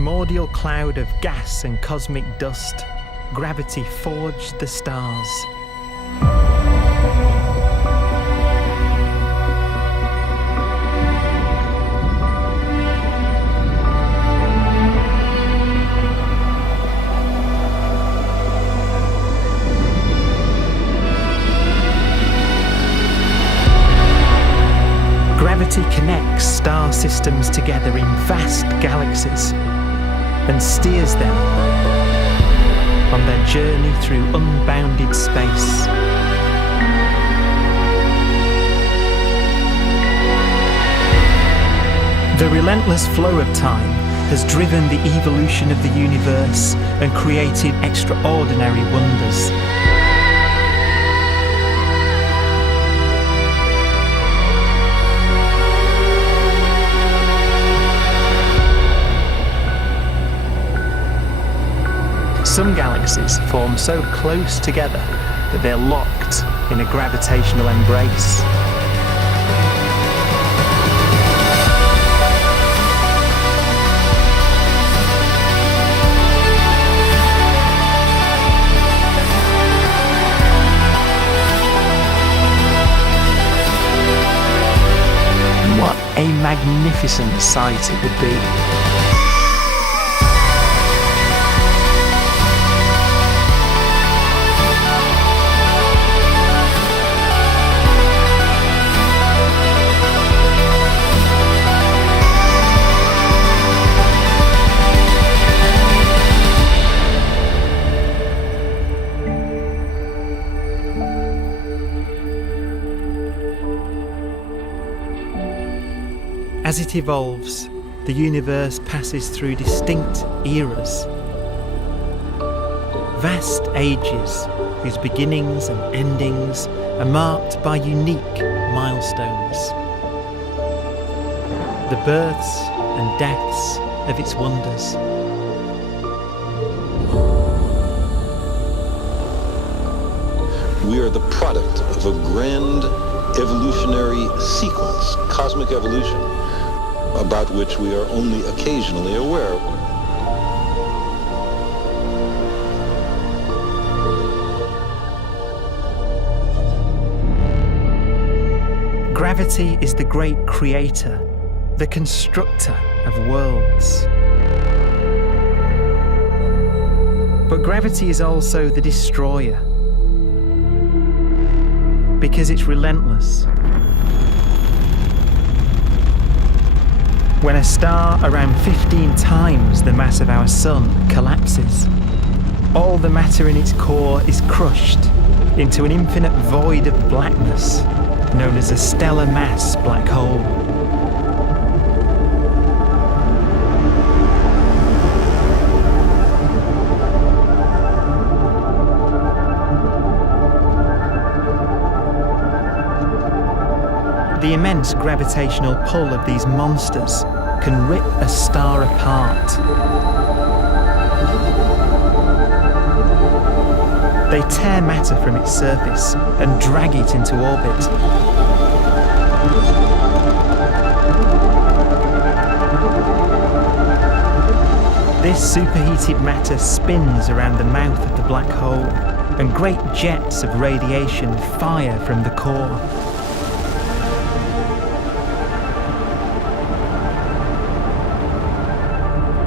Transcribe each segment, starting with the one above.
primordial cloud of gas and cosmic dust, gravity forged the stars. Gravity connects star systems together in vast galaxies and steers them on their journey through unbounded space. The relentless flow of time has driven the evolution of the universe and created extraordinary wonders. Some galaxies form so close together that they're locked in a gravitational embrace. What a magnificent sight it would be. As it evolves, the universe passes through distinct eras. Vast ages whose beginnings and endings are marked by unique milestones. The births and deaths of its wonders. We are the product of a grand evolutionary sequence, cosmic evolution, about which we are only occasionally aware. Gravity is the great creator, the constructor of worlds. But gravity is also the destroyer, because it's relentless. When a star around 15 times the mass of our sun collapses, all the matter in its core is crushed into an infinite void of blackness known as a stellar mass black hole. The immense gravitational pull of these monsters can rip a star apart. They tear matter from its surface and drag it into orbit. This superheated matter spins around the mouth of the black hole, and great jets of radiation fire from the core.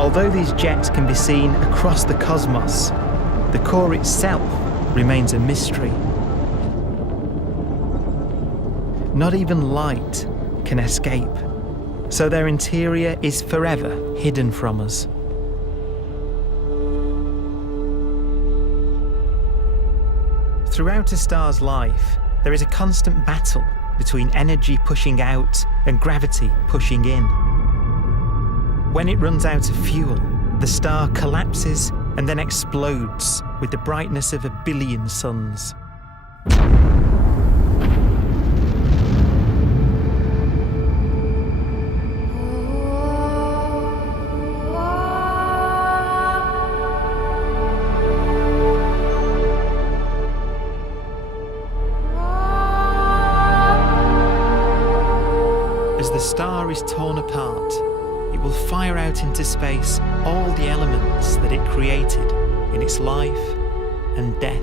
Although these jets can be seen across the cosmos, the core itself remains a mystery. Not even light can escape, so their interior is forever hidden from us. Throughout a star's life, there is a constant battle between energy pushing out and gravity pushing in. When it runs out of fuel, the star collapses and then explodes with the brightness of 1 billion suns. As the star is torn apart, it will fire out out into space all the elements that it created in its life and death.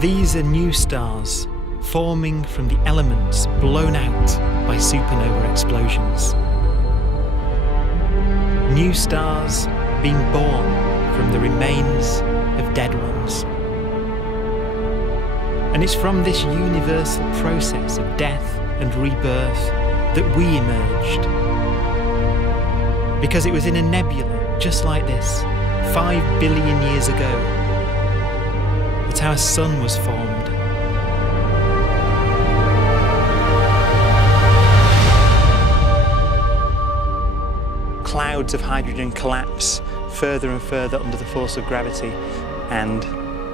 These are new stars forming from the elements blown out by supernova explosions. New stars being born from the remains of dead ones. And it's from this universal process of death and rebirth that we emerged. Because it was in a nebula just like this, 5 billion years ago, that our sun was formed. Clouds of hydrogen collapse further and further under the force of gravity, and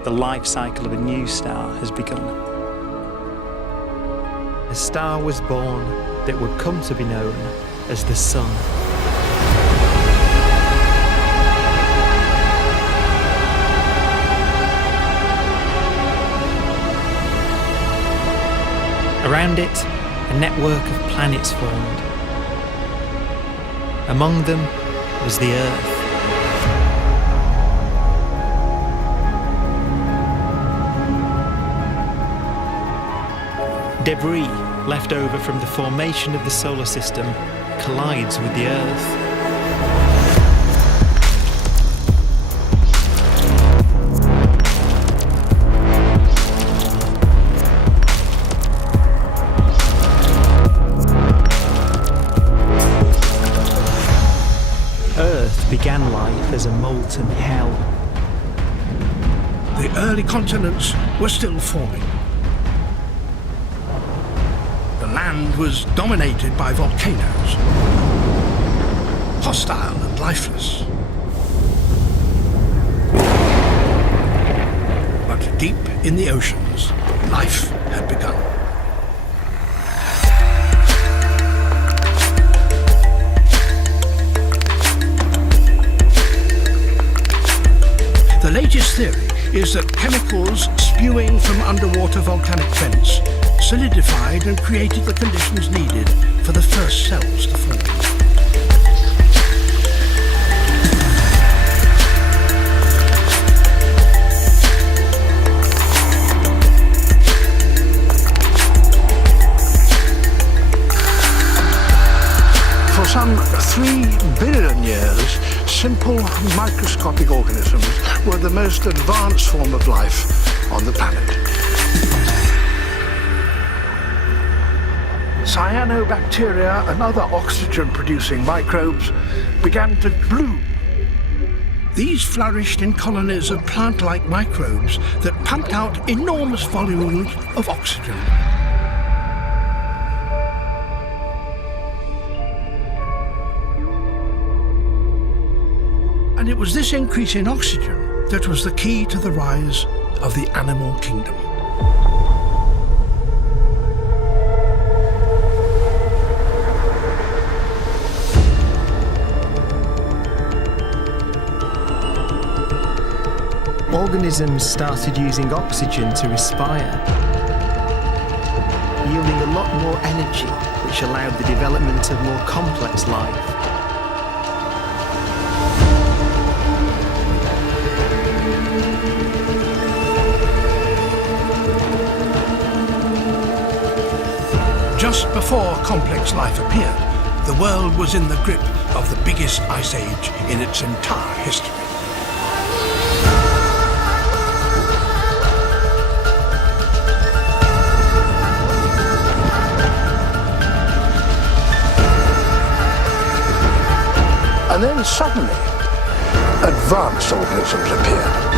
the life cycle of a new star has begun. A star was born that would come to be known as the Sun. Around it, a network of planets formed. Among them was the Earth. Debris left over from the formation of the solar system collides with the Earth. Earth began life as a molten hell. The early continents were still forming. The land was dominated by volcanoes, hostile and lifeless. But deep in the oceans, life had begun. The latest theory is that chemicals spewing from underwater volcanic vents solidified and created the conditions needed for the first cells to form. For some 3 billion years, simple microscopic organisms were the most advanced form of life on the planet. Cyanobacteria and other oxygen-producing microbes began to bloom. These flourished in colonies of plant-like microbes that pumped out enormous volumes of oxygen. And it was this increase in oxygen that was the key to the rise of the animal kingdom. Organisms started using oxygen to respire, yielding a lot more energy, which allowed the development of more complex life. Just before complex life appeared, the world was in the grip of the biggest ice age in its entire history. And then suddenly, advanced organisms appeared.